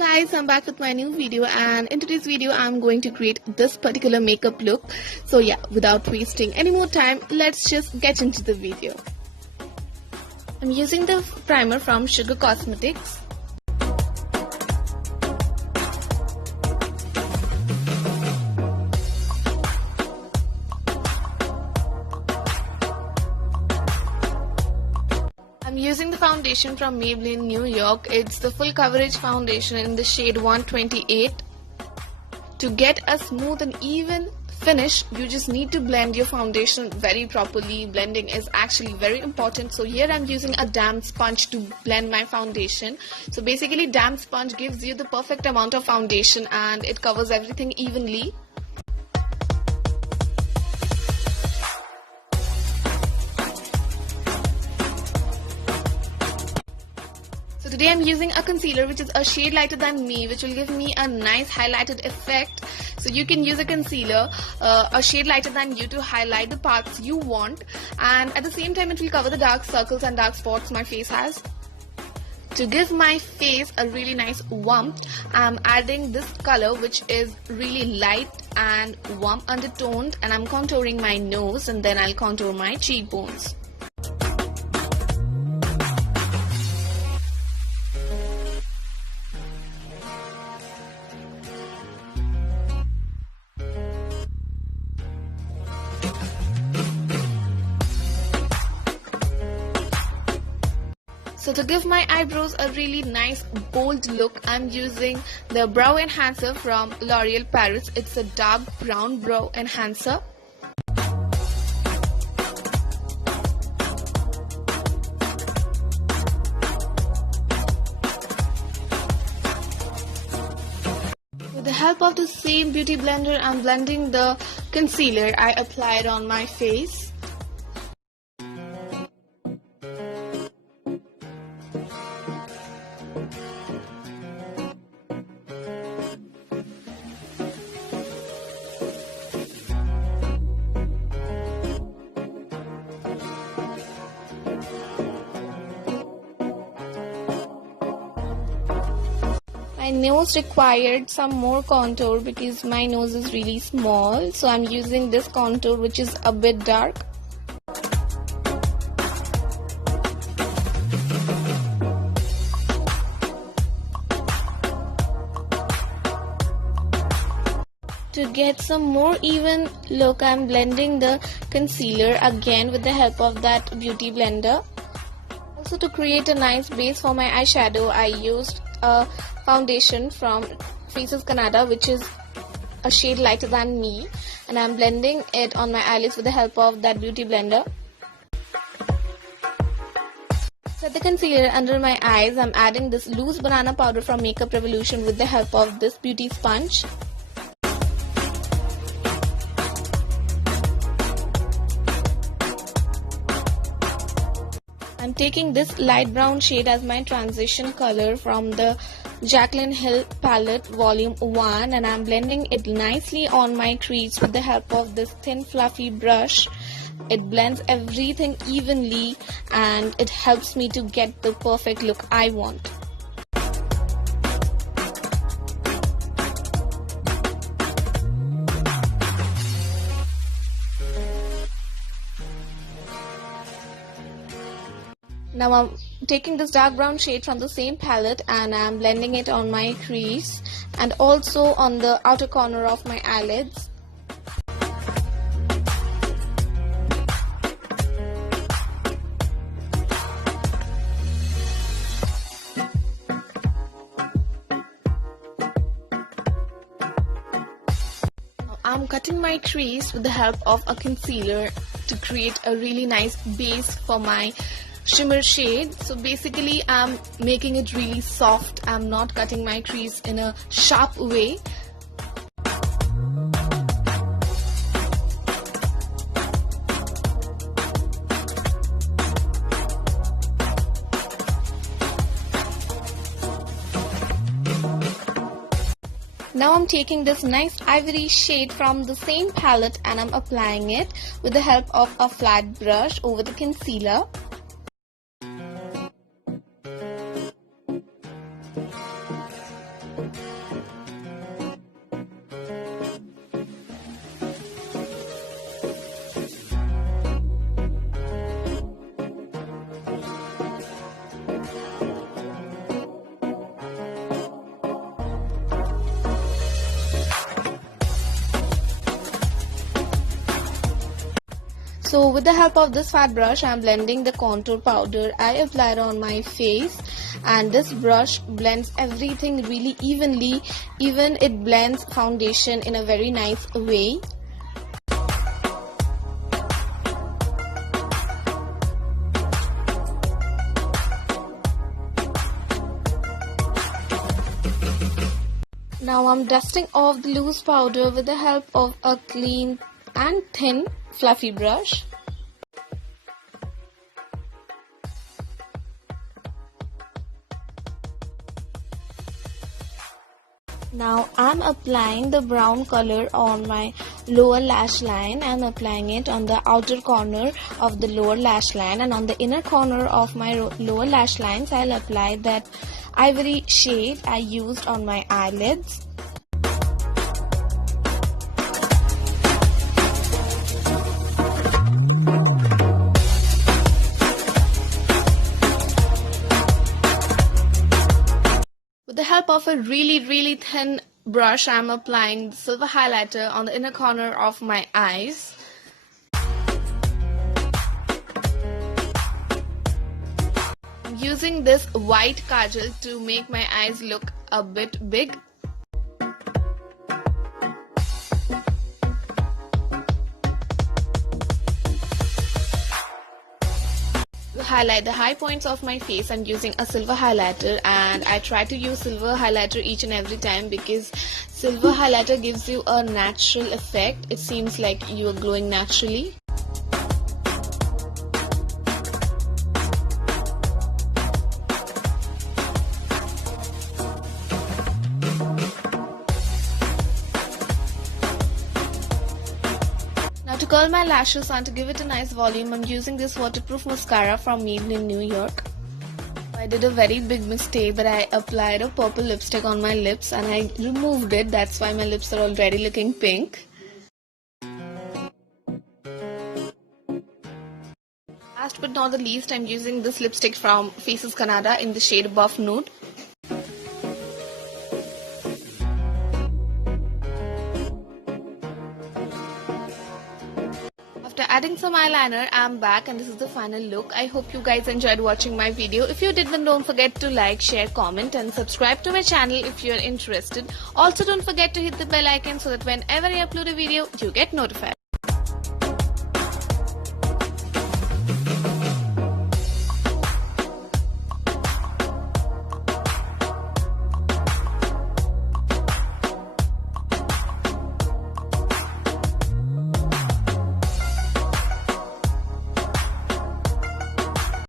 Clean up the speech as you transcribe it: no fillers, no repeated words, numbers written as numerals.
guys, I'm back with my new video, and in today's video I'm going to create this particular makeup look. So yeah, without wasting any more time, let's just get into the video. I'm using the primer from Sugar Cosmetics. I'm using the foundation from Maybelline New York. It's the full coverage foundation in the shade 128. To get a smooth and even finish, you just need to blend your foundation very properly. Blending is actually very important. So here I'm using a damp sponge to blend my foundation. So basically damp sponge gives you the perfect amount of foundation and it covers everything evenly. Today I'm using a concealer which is a shade lighter than me, which will give me a nice highlighted effect. So you can use a concealer a shade lighter than you to highlight the parts you want, and at the same time it will cover the dark circles and dark spots my face has. To give my face a really nice warmth, I'm adding this color which is really light and warm undertoned, and I'm contouring my nose and then I'll contour my cheekbones. So to give my eyebrows a really nice bold look, I'm using the brow enhancer from L'Oreal Paris. It's a dark brown brow enhancer. With the help of the same beauty blender, I'm blending the concealer I applied on my face. My nose required some more contour because my nose is really small, so I'm using this contour which is a bit dark. To get some more even look, I'm blending the concealer again with the help of that beauty blender. Also, to create a nice base for my eyeshadow, I used a foundation from Faces Canada which is a shade lighter than me, and I'm blending it on my eyelids with the help of that beauty blender. Set the concealer under my eyes. I'm adding this loose banana powder from Makeup Revolution with the help of this beauty sponge. I'm taking this light brown shade as my transition color from the Jaclyn Hill palette volume 1, and I'm blending it nicely on my crease with the help of this thin fluffy brush. It blends everything evenly and it helps me to get the perfect look I want. Now I'm taking this dark brown shade from the same palette and I'm blending it on my crease and also on the outer corner of my eyelids. I'm cutting my crease with the help of a concealer to create a really nice base for my shimmer shade. So basically I'm making it really soft. I'm not cutting my crease in a sharp way. Now I'm taking this nice ivory shade from the same palette and I'm applying it with the help of a flat brush over the concealer. So with the help of this fat brush, I am blending the contour powder I applied on my face, and this brush blends everything really evenly. Even it blends foundation in a very nice way. Now I'm dusting off the loose powder with the help of a clean and thin fluffy brush. Now I'm applying the brown color on my lower lash line. I'm applying it on the outer corner of the lower lash line, and on the inner corner of my lower lash lines I'll apply that ivory shade I used on my eyelids. With the help of a really thin brush, I am applying the silver highlighter on the inner corner of my eyes. I'm using this white kajal to make my eyes look a bit big. To highlight the high points of my face, I'm using a silver highlighter, and I try to use silver highlighter each and every time because silver highlighter gives you a natural effect. It seems like you are glowing naturally. To curl my lashes and to give it a nice volume, I'm using this waterproof mascara from Maybelline New York. I did a very big mistake that I applied a purple lipstick on my lips and I removed it. That's why my lips are already looking pink. Last but not the least, I'm using this lipstick from Faces Canada in the shade Buff Nude. After adding some eyeliner, I'm back and this is the final look. I hope you guys enjoyed watching my video. If you did, then don't forget to like, share, comment and subscribe to my channel if you're interested. Also, don't forget to hit the bell icon so that whenever I upload a video, you get notified.